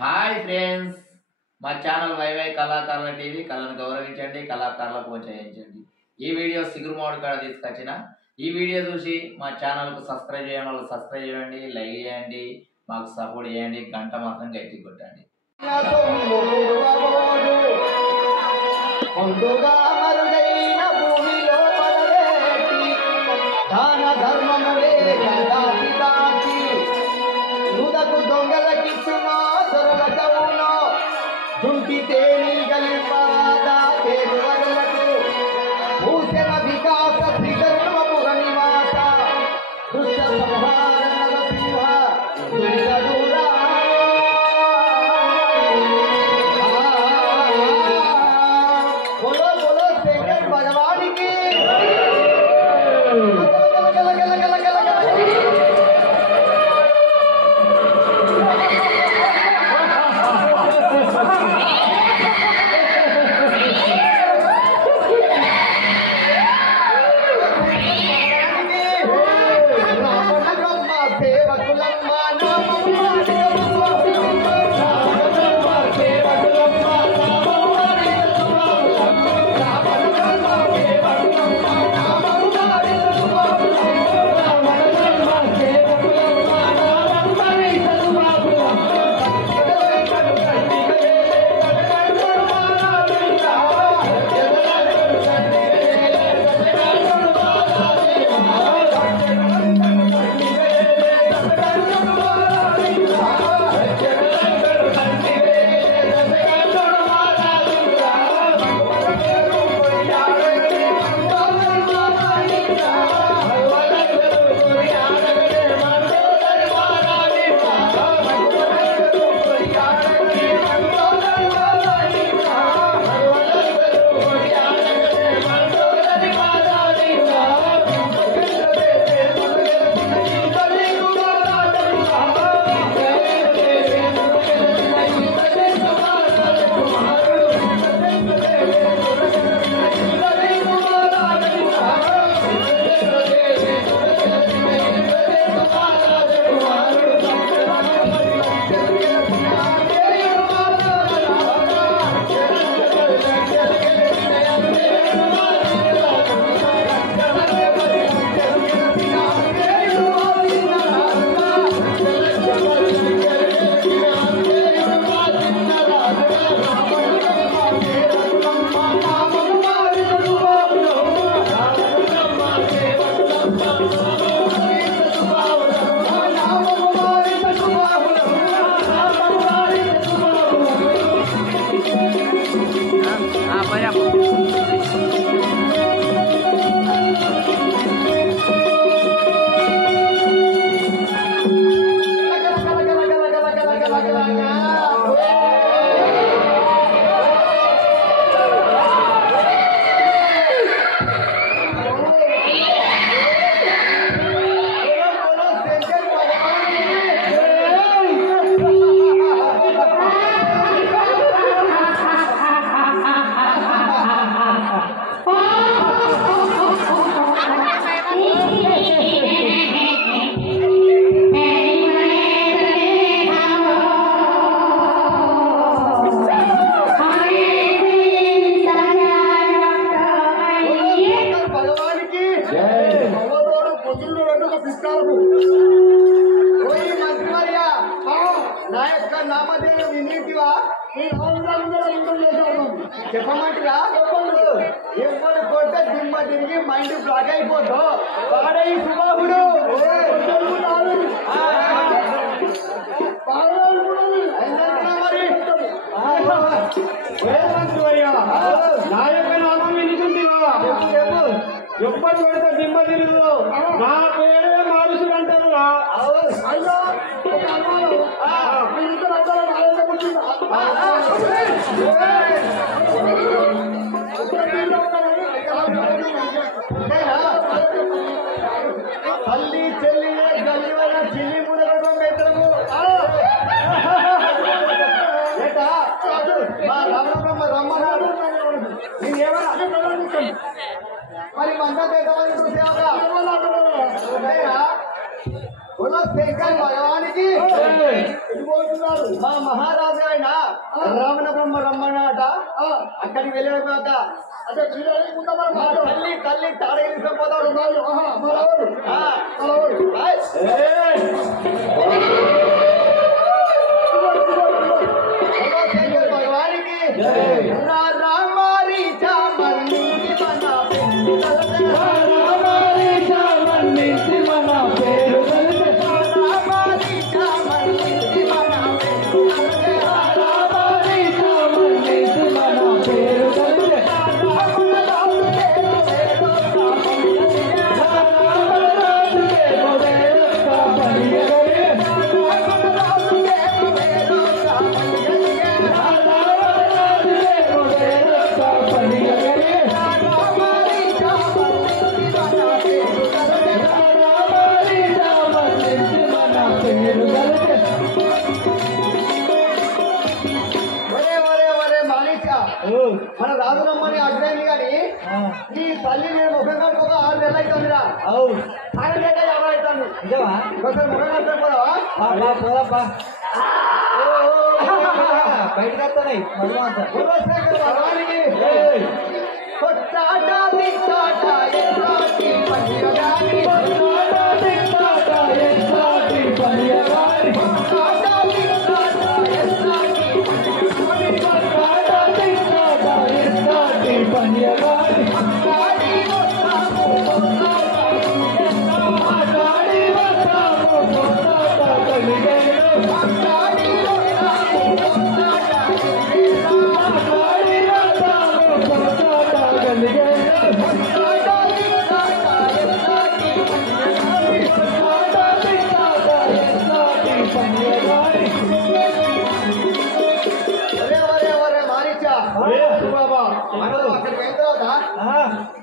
Hi friends, మా channel YY కళాకారుల TV. కళను గౌరవించండి, కళాకారులకు ప్రోత్సహించండి. ఈ వీడియో సిగురుమాడు కాడ తీసుకొచ్చిన ఈ వీడియో చూసి మా ఛానల్కు సబ్స్క్రైబ్ చేయడం వల్ల సబ్స్క్రైబ్ చేయండి, లైక్ చేయండి, మాకు సపోర్ట్ చేయండి, గంట మాత్రం గట్టి కొట్టండి. చెప్పమంటా ఎవరు కొట్టే దిమ్మ తిరిగి మైండ్ బ్లాక్ అయిపోతావు వాడే ఈ సుబాహుడు నా యొక్క నామం వినిచుందివా ఎప్పటి పడితే దిమ్మ తిరుగు నా పేరే మారుసుడు అంటారు తల్లి చెల్లి గల్లివల్ల చిల్లి మునగడం మెత్తము మరి మంద భగవానికి మా మహారాజు ఆయన రావణ బ్రహ్మ రమ్మన్నట అక్కడికి వెళ్ళిపోయాక అంటే తల్లి తల్లి తాడగిలిపోతాడు భగవానికి రామారి చామని మన పేరు మన రాజురమ్మని అగ్రహింది కానీ నీ తల్లి నేను ముఖం కట్టుకోక 6 నెలలు అవుతుందిరా. అవును 6 నెలలు 50 అవుతుంది నిజమా? ఒకసారి ముఖం కట్టుకోపోదావా? పోదాపా బయటకు వస్తున్నాయి భగవానికి కొట్టాట తిట్టాట ఎట్లాంటి పనియగాని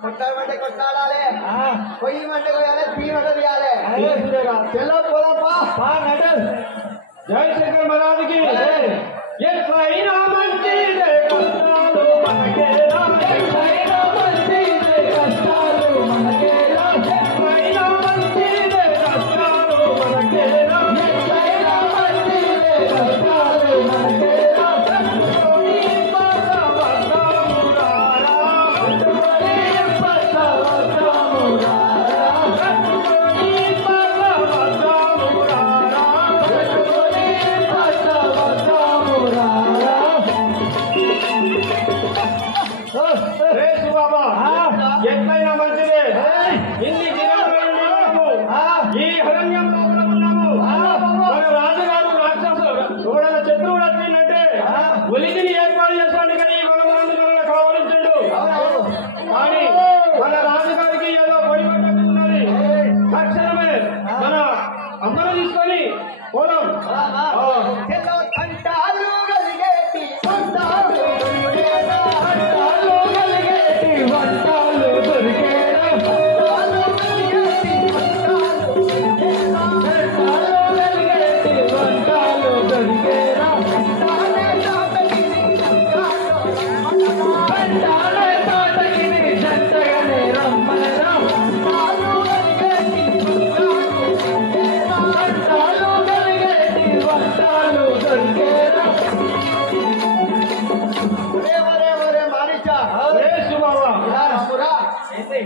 కొట్టాలంటే కొట్టాడాలి కొయ్యమంటే కొయ్యాలి తీయమంటే తీయాలి తెల్ల పోదప్పా జై శంకర్ మహారాజుకి ఎట్లయినా మంచిదే కష్టాలు మనకేలా ఎట్లయినా మంచిదే కష్టాలు మనకేలా ఎట్లయినా మంచిదే కష్టాలు మనకేలా ఎట్లయినా మంచిదే కష్టాలు మనకేలా ఎట్లయినా మంచిదే ఇన్ని దినాలు ఈ అరణ్యంలో ఉన్నాము మన రాజుగారు రాక్షసుడు చూడల శత్రువుడు వచ్చిందంటే ఉలికిని ఏర్పాటు చేస్తాడు కానీ ఈ వనమునందు కావలించండు కానీ మన రాజుగారికి ఏదో పొడి పట్టుకున్నది తక్షణమే మన అమ్మను తీసుకొని పోదాం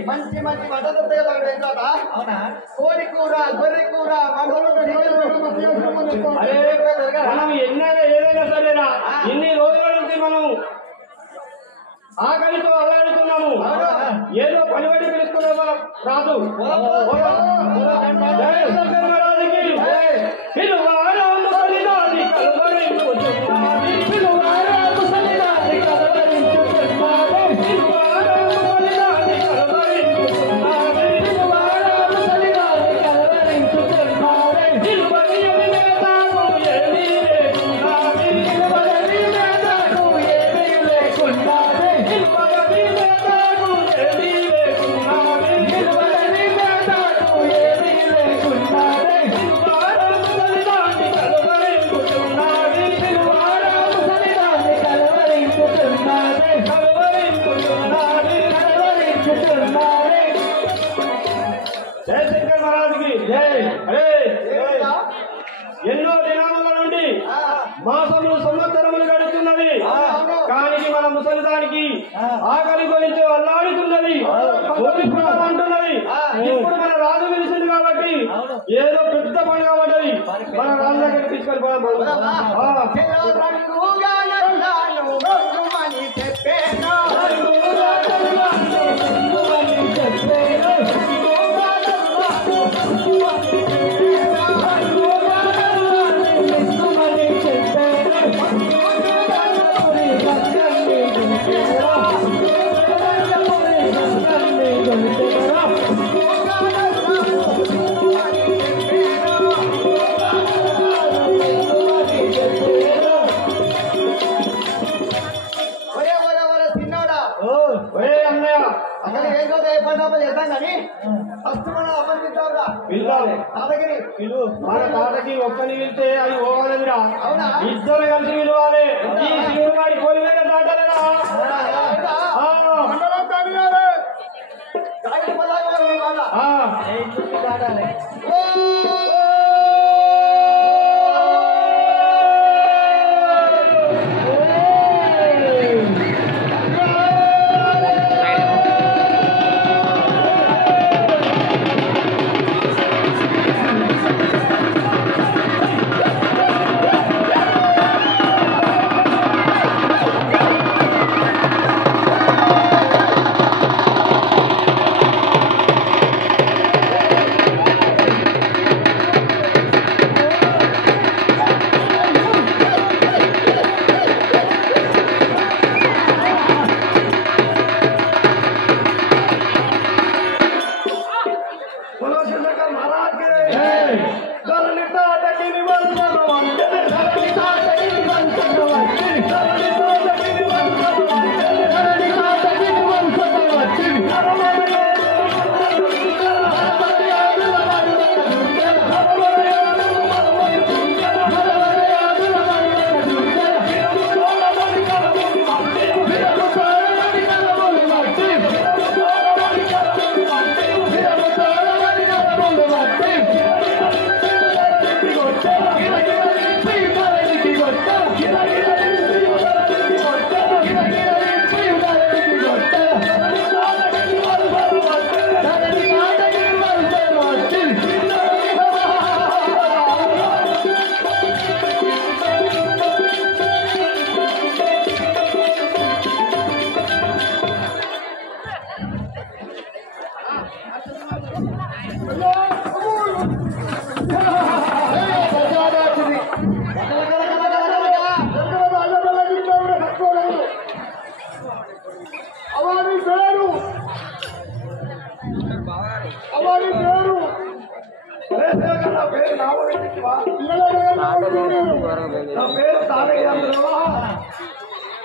మంచి మంచి వంట అవునా కోడి కూర గొర్రె కూర మనం ఎన్నైనా ఏదైనా సరేనా ఇన్ని రోజుల నుంచి మనం ఆకలితో అల్లాడుతున్నాము ఏదో పనిబడి పిలుస్తున్నాం మనం రాదు సంవత్సరములు గడుస్తున్నది. కానీ మన ముసలిదానికి ఆకలి గురించి అల్లాడుతున్నది, అంటున్నది. ఇప్పుడు మన రాజు పిలిచింది కాబట్టి ఏదో పెద్ద పండుగ పడ్డది. మన రాజు దగ్గర తీసుకొని మన తాతకి ఒక్కని వెళ్తే అది పోవాలనిరా, ఇద్దరు కలిసి విలువాలి. ఈ శివుడి కోలి మీద దాటాలరా.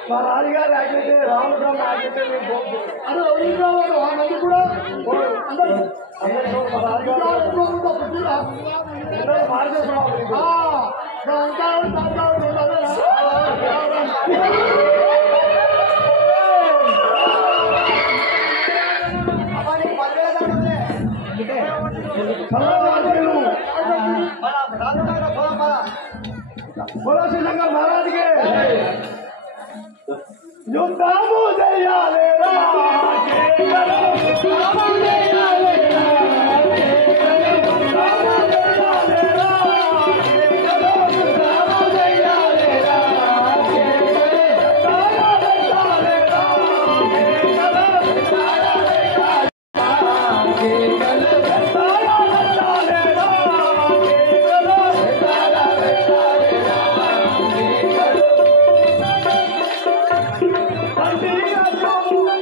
మా రాజుగారు ఆగితే రామస్వామి ఆగితే మంది కూడా శంకర్ మహారాజుకి యుద్ధము చేయాలేరా Thank you.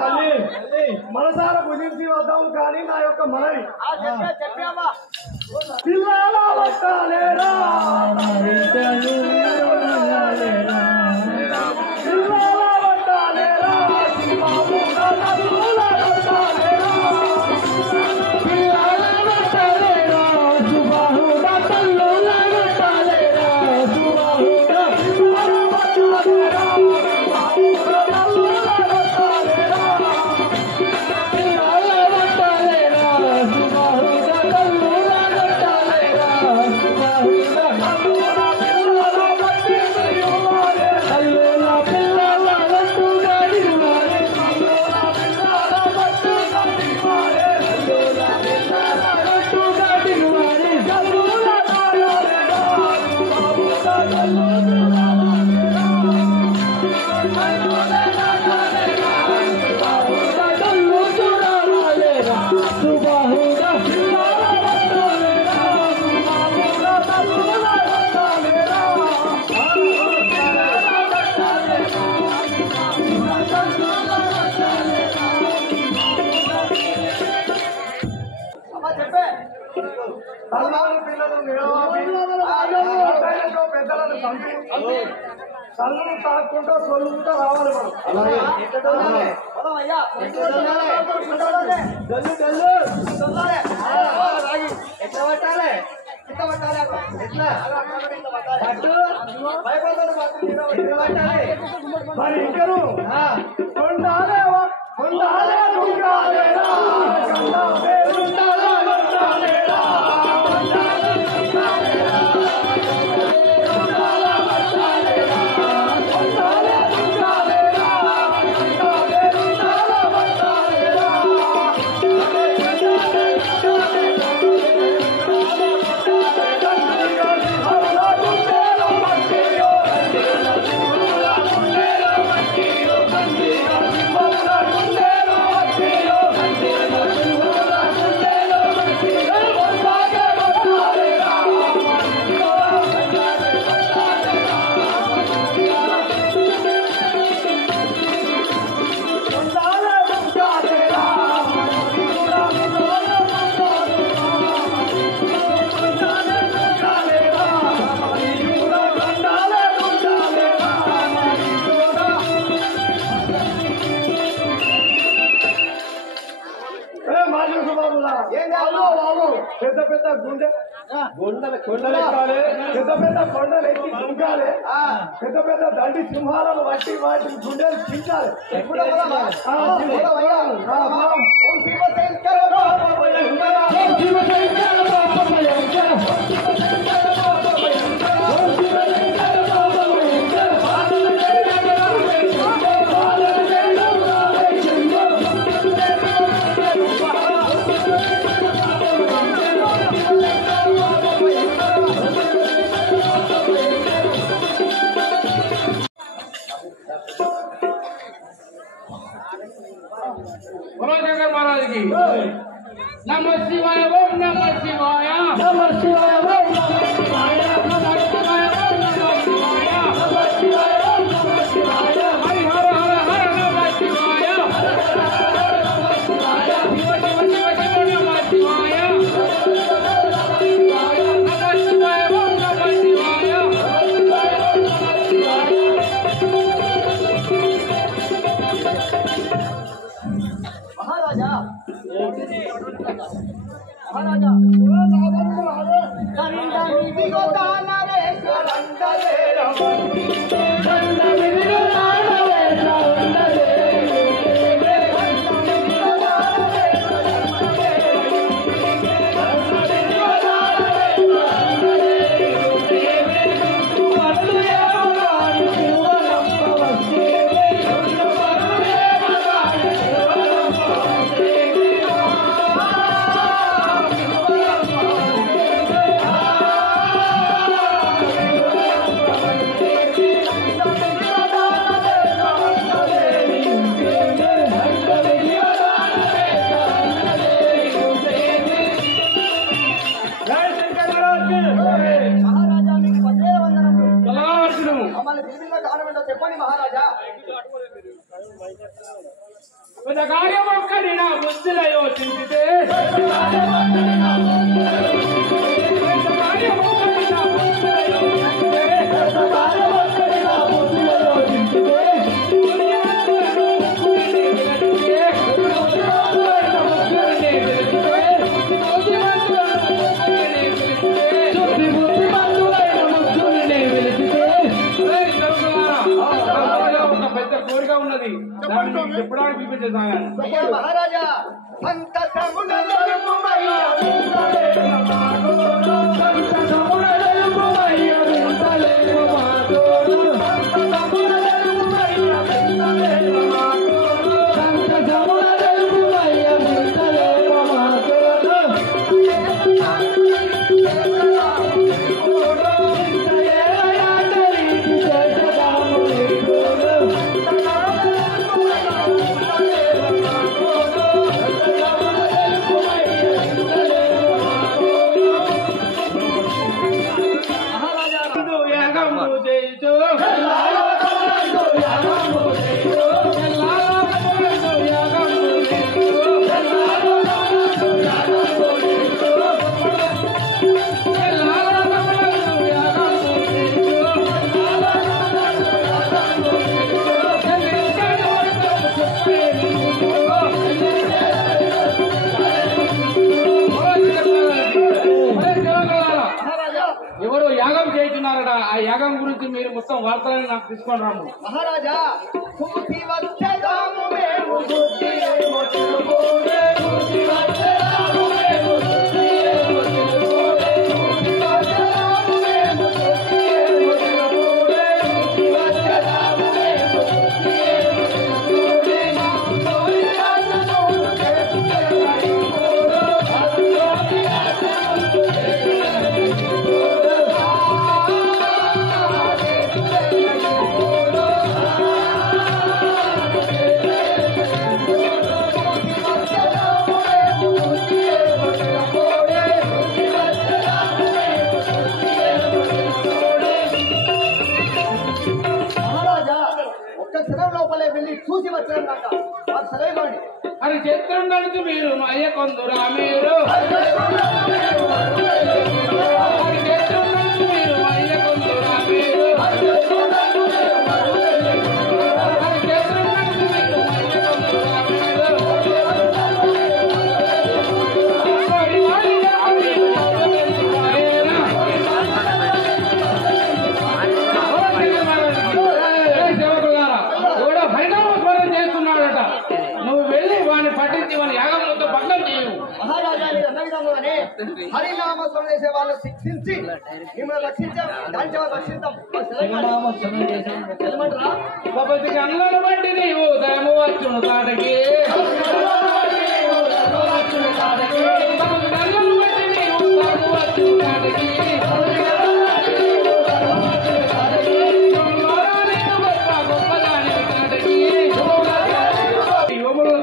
తల్లి మనసారా భుజించి వద్దాం కానీ నా యొక్క మనవి పిల్లల వస్తాలేరా పిల్లల వస్తాలేరా పెద్దలను చంపి కళ్ళను తాక్కుంటూ సొల్లుకుంటూ రావాలి మరి ఇంకను కొండాలే కొండాలే పెద్ద పెద్ద కొండలు ఎక్కాలి, పెద్ద పెద్ద కొండలు ఎక్కి దుంకాలి, పెద్ద పెద్ద దండి సింహాలను వట్టి వాటి గుండెలు చించాలి. महाराज की नमः शिवाय ओम नमः शिवाय नमः शिवाय ओम नमः शिवाय नमः शिवाय ओम नमः शिवाय नमः शिवाय ओम नमः शिवाय हरि हर हर हर नमः शिवाय नमः शिवाय शिव शिव शिव शिव नमः शिवाय नमः शिवाय ओम नमः शिवाय महाराजा కార్యం ఒక్కడి నా బుద్ధిలో యోచించితే చెప్పడానికి మహారాజా ఎవరు యాగం చేస్తున్నారట ఆ యాగం గురించి మీరు మొత్తం వార్తలని నాకు తీసుకొని రాము మహారాజా లోపలే వెళ్ళి చూసి వచ్చాను కాక మాకు సరైనది అది చిత్రం కలిసి మీరు అయ్య కొందరు మీరు హరినామ చేసే వాళ్ళు శిక్షించి మిమ్మల్ని రక్షించాం దాని రక్షిద్దాం అన్నలు బట్టి నీవు ధర్మ వచ్చును తాటకి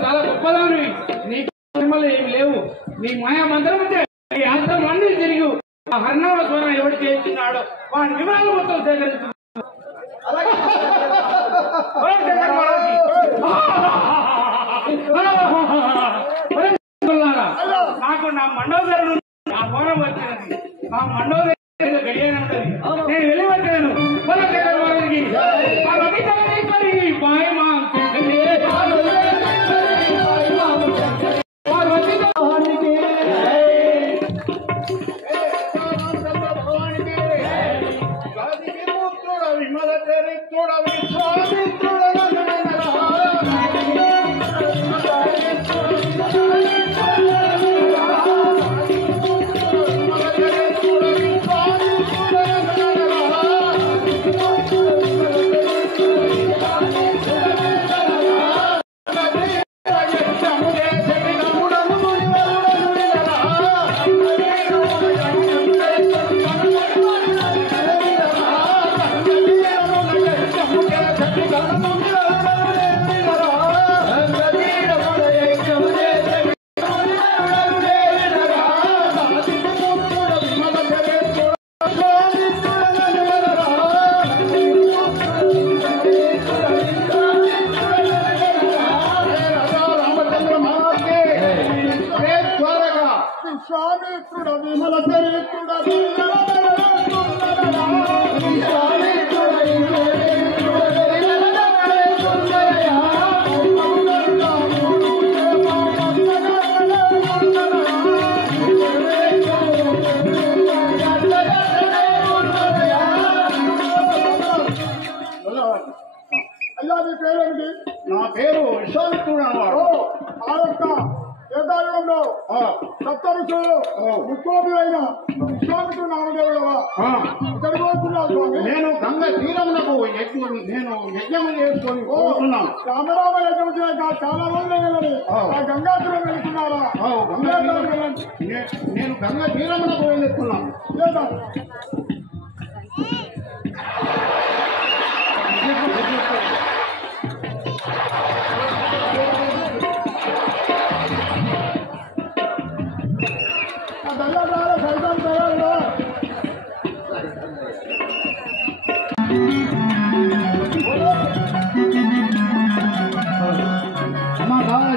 చాలా గొప్పదాని నీకు ఏమి లేవు నీ మాయా మంత్రం అంటే ఈ అర్థం అన్ని తిరిగి ఆ హరినామ స్వరం ఎవరు చేస్తున్నాడో వాడి వివరాలు మొత్తం సేకరిస్తున్నాడు నాకు నా మండోదరుడు ఆ మౌనం వచ్చినది ఆ మండోదరు గడియనే ఉంటది నేను వెళ్ళి వచ్చాను వారికి విశ్వామిత్రుడ విమల చరిత్రుడ అయ్యా మీ పేరేంటి? నా పేరు విశ్వామిత్రుడు అన్నవాడు. ఆ యొక్క ఏకాయుగంలో సప్తఋషులు ముఖ్యోపి అయిన విశ్వామిత్రుడు నామదేవుడవా ఇక్కడికి వస్తున్నావు స్వామి? నేను గంగ తీరమునకు నేను యజ్ఞం చేసుకొని పోతున్నాను. రామరామ యజ్ఞం చేయక చాలా రోజులైనది. ఆ గంగాపురం వెళ్తున్నారా? నేను గంగ తీరమునకు వెళ్తున్నాను. లేదా అమ్మా బాగా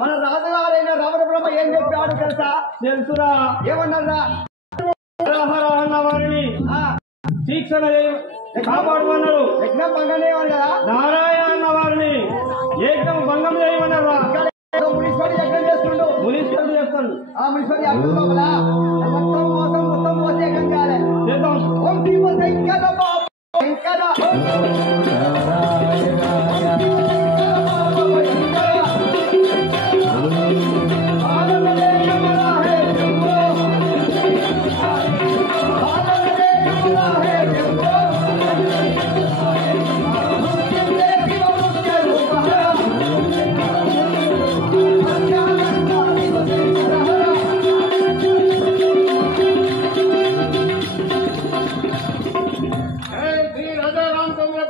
మన రాజుగారైన రమణ బ్రహ్మ ఏం చెప్పాడు తెలుసా? తెలుసురా. ఏమన్నారా? అన్న వారిని శిక్షణ కాపాడుమన్నారు. యజ్ఞం భంగం ఏమన్నారా? నారాయణ అన్న వారిని యజ్ఞం భంగం చేయమన్నారా? మునీశ్వరుడు యజ్ఞం చేస్తుండు. మునీశ్వరుడు చెప్తాడు. ఆ మునీశ్వరుడు యజ్ఞం లోపల మొత్తం పోసి యజ్ఞం చేయాలి. చేద్దాం. ఓం శివ శంకర బాబు శంకర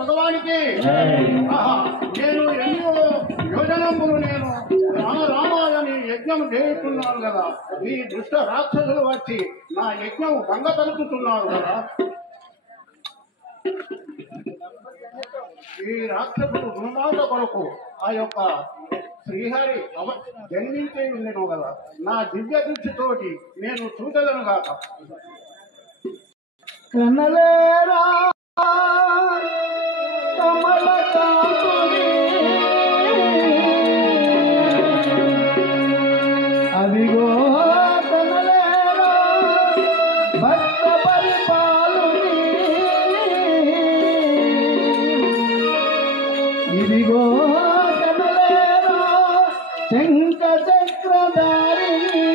భగవానికి నేను ఎన్నో యోజనములు నేను రామాలని యజ్ఞం చేస్తున్నాను కదా. ఈ దుష్ట రాక్షసులు వచ్చి నా యజ్ఞం భంగపరుచుతున్నారు కదా. ఈ రాక్షసుడు దుర్మార్గ కొరకు ఆ యొక్క శ్రీహరి జన్మించే ఉండేను కదా. నా దివ్య దృష్టితోటి నేను చూడలను కాక. కనలేరా కమల కాకుని అదిగో కనలేరా భక్త పరిపాలుని ఇదిగో కనలేరా శంఖ చక్రధారిని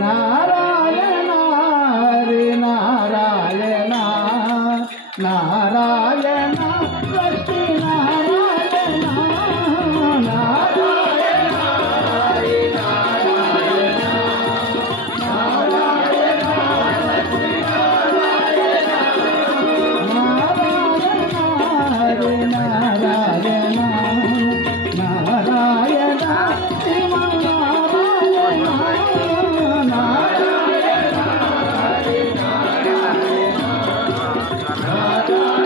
నారాయణ హరి నారాయణ నారాయణ లక్ష్మీ నారాయణ నారాయణ హరి నారాయణ నారాయణ లక్ష్మీ నారాయణ నారాయణ హరి నారాయణ నారాయణ శ్రీమన్నారాయణ నారాయణ హరి నారాయణ నారాయణ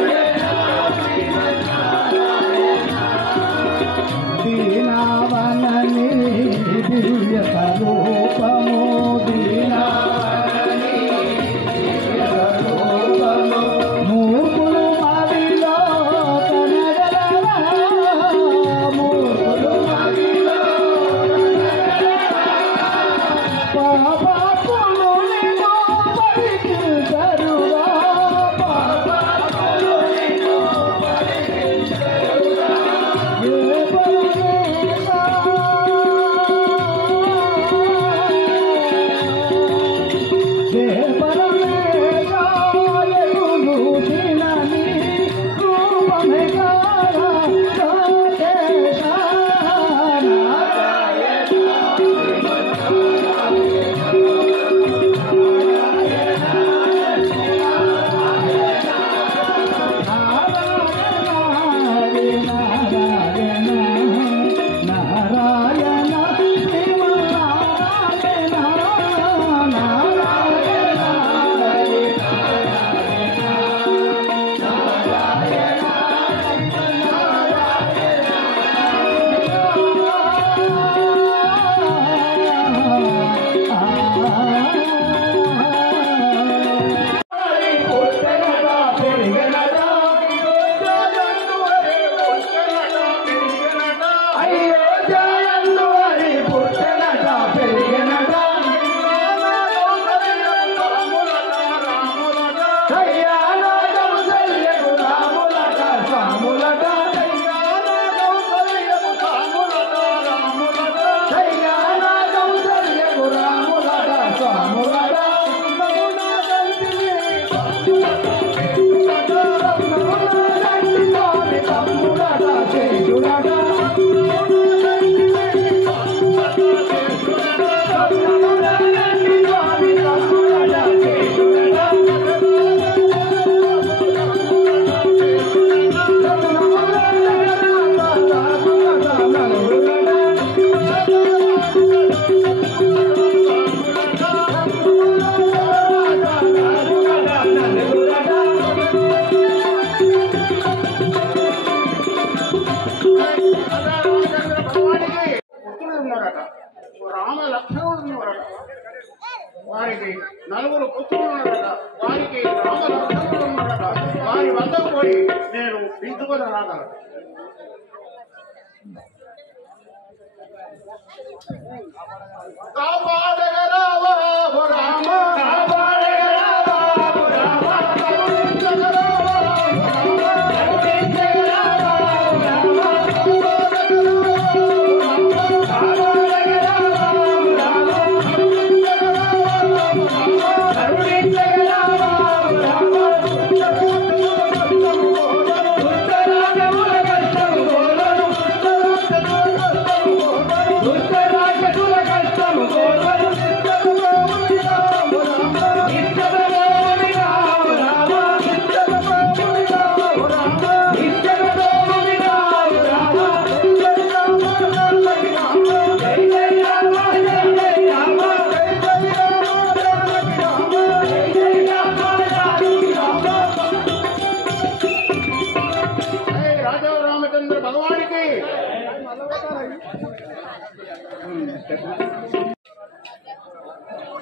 రామ లక్ష్మణుడు వారికి నలుగురు పుత్రులు ఉన్నారట. వారికి రామ లక్ష్మణుడు ఉన్నారట. వారి వద్దకు పోయి నేను దిద్దుకొని రాగలను. కాపాడగరావా రామ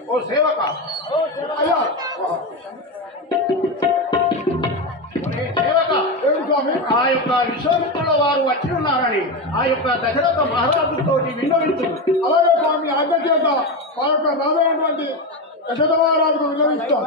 ఓ సేవక అయ్యా సేవక ఆ యొక్క విశ్వామిత్రుల వారు వచ్చి ఉన్నారని ఆ యొక్క దశరథ మహారాజుతో విన్నవించు. అలాగే స్వామి ఆజ్ఞ చేత మా యొక్క బాధైనటువంటి దశరథ మహారాజుకు విన్నవిస్తాం.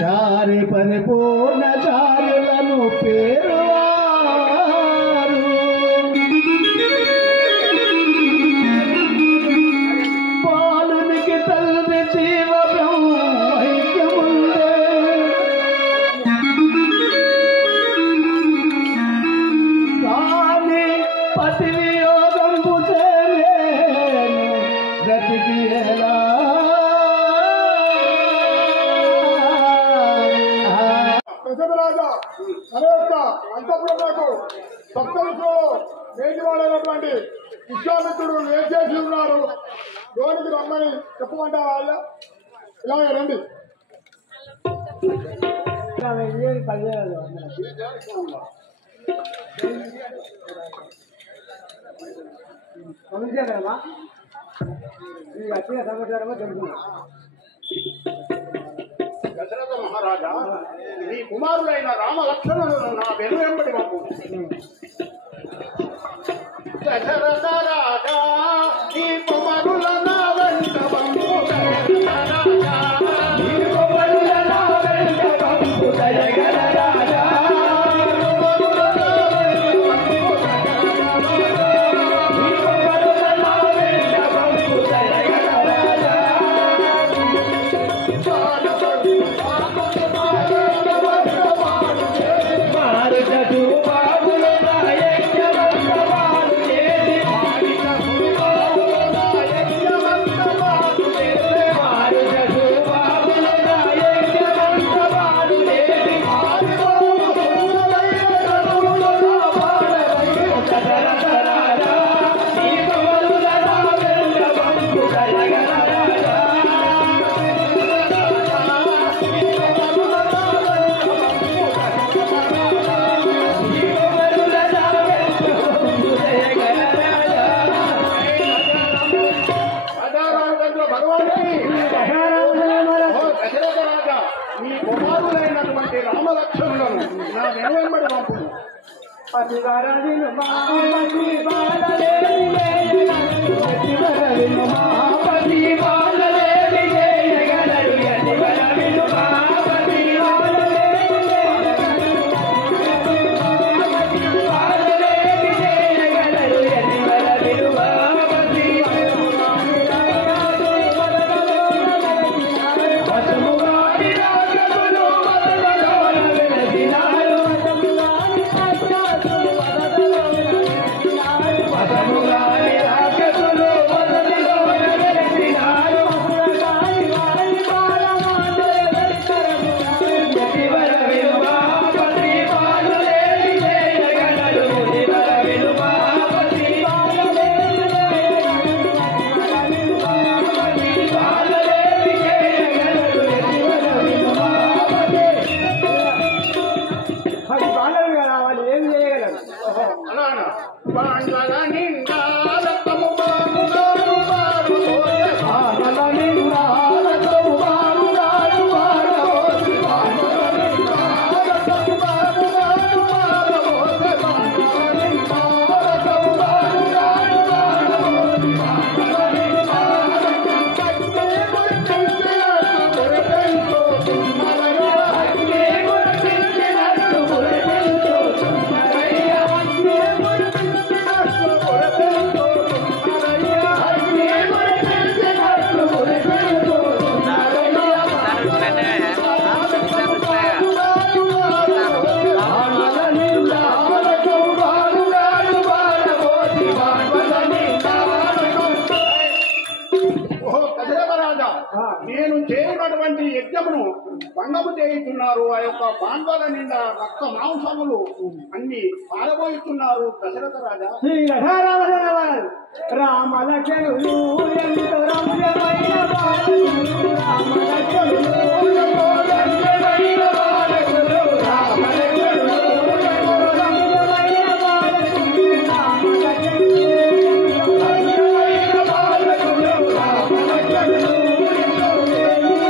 చారి పరిపూర్ణ చారులను పేరువారు పాలునికి తల్లి జీవ బ్రహ్మైక్యముందే కానీ పతి వియోగంబు చేరేను బ్రతికి ఎలా రాజా మన యొక్క అంతఃపురంలో భక్తులతో మేటివాడైనటువంటి విశ్వామిత్రుడు ఏం చేసి ఉన్నారు లోనికి రమ్మని చెప్పమంటారా ఇలాగే రండి. దశరథ మహారాజా, నీ కుమారుడైన రామ లక్ష్మణులను నా వెనువెంబడి పంపు. దశరథ రాజా, నీ కుమారుల నా వెంట పంపు. నేను చేయనటువంటి యజ్ఞమును భంగము చేయుతున్నారు. ఆ యొక్క పాండవుల నిండా రక్త మాంసములు అన్ని పారబోయిస్తున్నారు దశరథ రాజా. రామలక్ష్మణులు ఎంతో రమ్యమైన బాలకులు, రామలక్ష్మణులు ఎంతో రమ్యమైన బాలకులు, రామలక్ష్మణులు ఎంతో రమ్యమైన బాలకులు, రామలక్ష్మణులు రమ్యమైన బాలకులు, రామలక్ష్మణులు ఎంతో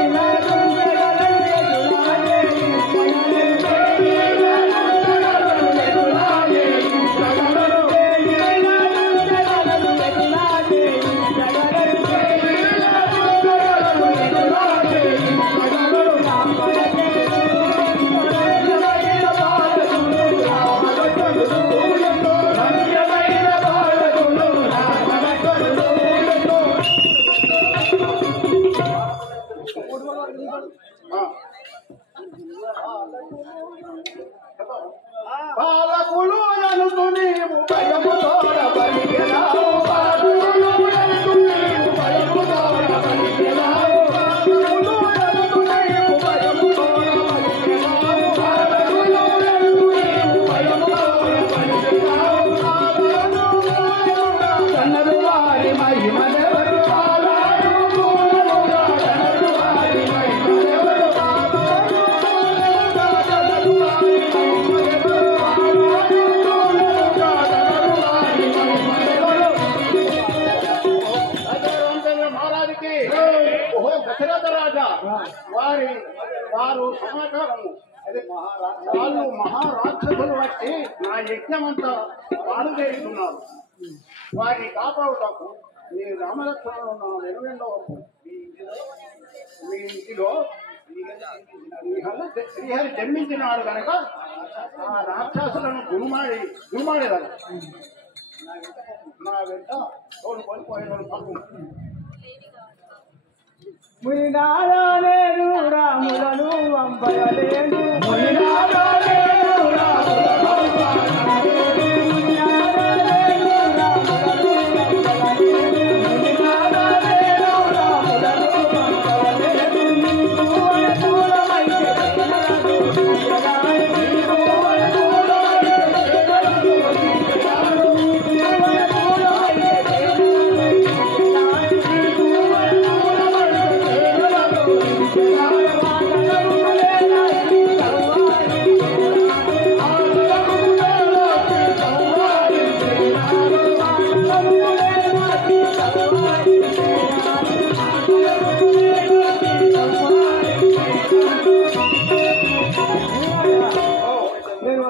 బాలకులు అనుకు నీవు భయము తోడ పలికెనావు, బాలకులు అనుకు నీవు భయము తోడ పలికెనావు, బాలకులు అనుకు నీవు భయము తోడ పలికెనావు, బాలకులు అనుకు వారు సమాచారము వాళ్ళు మహారాక్షసులు వచ్చి నా యజ్ఞమంతా పాడు చేస్తున్నారు. వారిని కాపాడుటకు మీ రామలక్ష్మణులు నెరవేండవ మీ ఇంటిలో శ్రీహరి జన్మించినాడు కనుక ఆ రాక్షసులను దుర్మాడేదాన్ని నా వెంట కోల్పోయిన పక్కు మునినారాయణు రాములను వంపయలేను నేను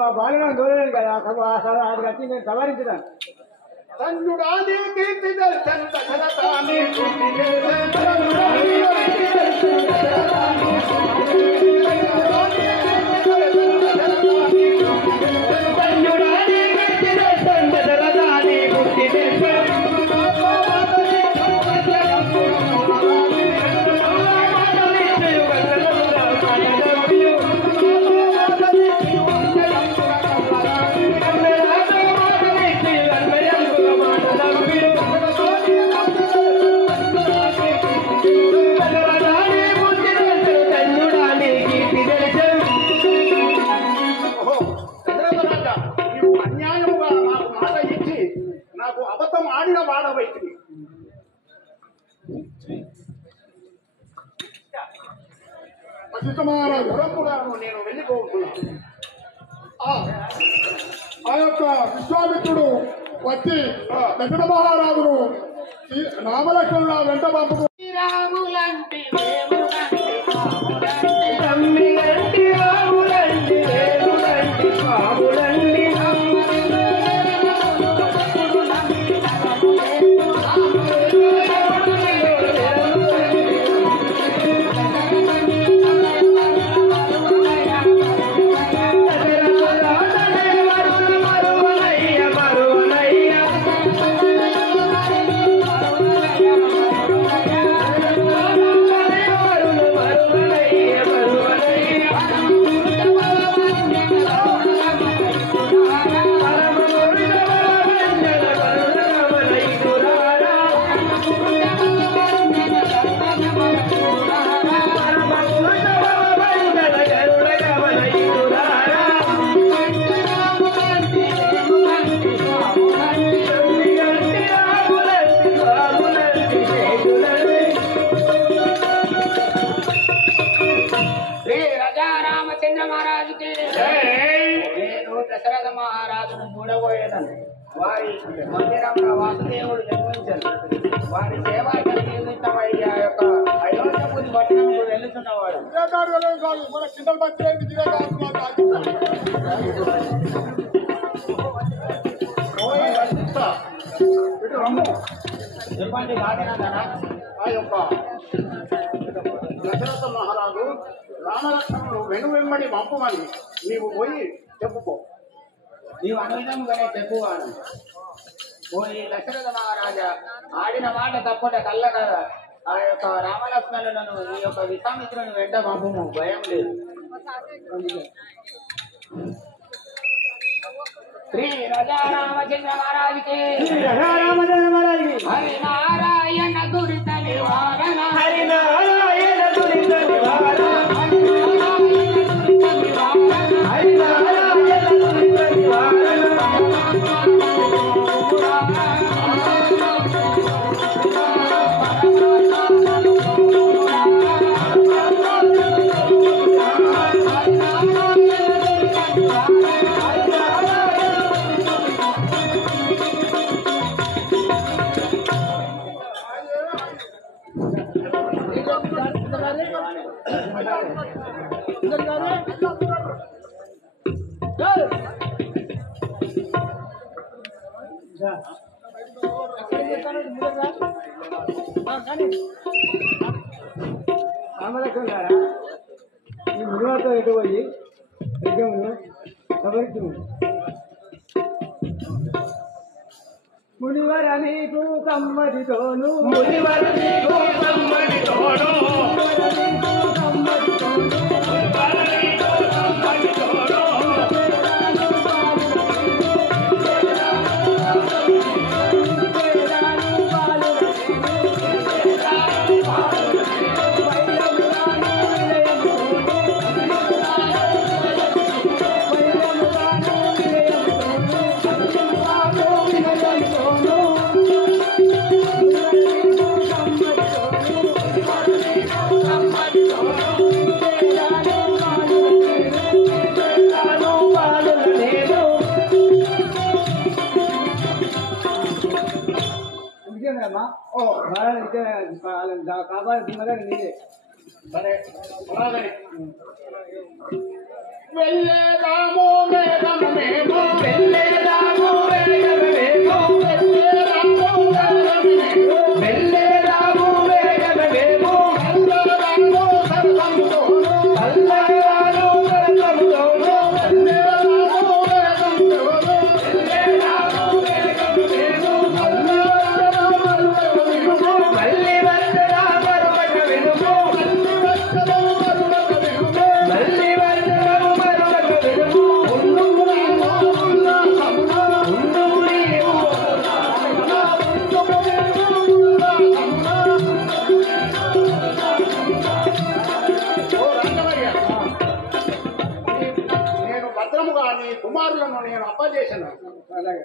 ఆ బాలులను దూరలేను కదా అది కట్టి నేను సవరించుతాను. నాకు అబద్ధం ఆడిన వాడవైతే నేను వెళ్ళిపోతున్నాను. ఆ యొక్క విశ్వామిత్రుడు వచ్చి దక్షిణ మహారాజును రామలక్ష్మణుల వెంట పంపు దశరథ మహారాజును చూడబోయేదని వారి మందిరంలో వాసుదేవుడు జన్మించారు. వారి సేవా నిమిత్తమై ఆ యొక్క అయోధ్యపురి పట్టణంలో వెళ్తున్నవాడు. మన కిందలు పచ్చి చెప్పండి కాకినాడనా? ఆ యొక్క దశరథ మహారాజు రామలక్ష్మణులు వెనువెంబడి పంపమని నీవు పోయి చెప్పుకో. నీవు అనువిధంగానే చెప్పువాను. పోయి దశరథ మహారాజా ఆడిన మాట తప్పట కళ్ళ కదా. ఆ యొక్క రామలక్ష్మణులను ఈ యొక్క విశ్వామిత్రుని వెంట పంపము, భయం లేదు. శ్రీ రాజారామచంద్ర మహారాజుకి హరినారాయణ దురిత నివారణ హరినారాయణ దురిత నివారణ రామలక్ష్మణారా ఈ మునివారితో ఎటు పోయి యజ్ఞమును సవరించుము. మునివర నీకు కమ్మడితోను మునివర నీకు కమ్మడితోను కాపాడుతున్నది సరే అలాగని వెళ్ళేదాము వేగము మేము వెళ్ళేదాము వేగము మేము వెళ్ళేదాము వేగము మేము వెళ్ళేదాము వేగము మేము అల్లరాను సర్వముతోను అల్లరాను సర్వముతోను వెళ్ళేదాము వేగము వెళ్ళేదాము వేగము మేము అల్లరాను సర్వముతోను మళ్ళీ వద్దరా మరువక వినుము మళ్ళీ వద్దరా మరువక వినుము మళ్ళీ వద్దరా మరువక వినుము ఉన్నమురీము ఉల్లాసమున ఉన్నమురీము నేను భద్రముగా నీ కుమారులను నేను అప్పజేశాను. అలాగే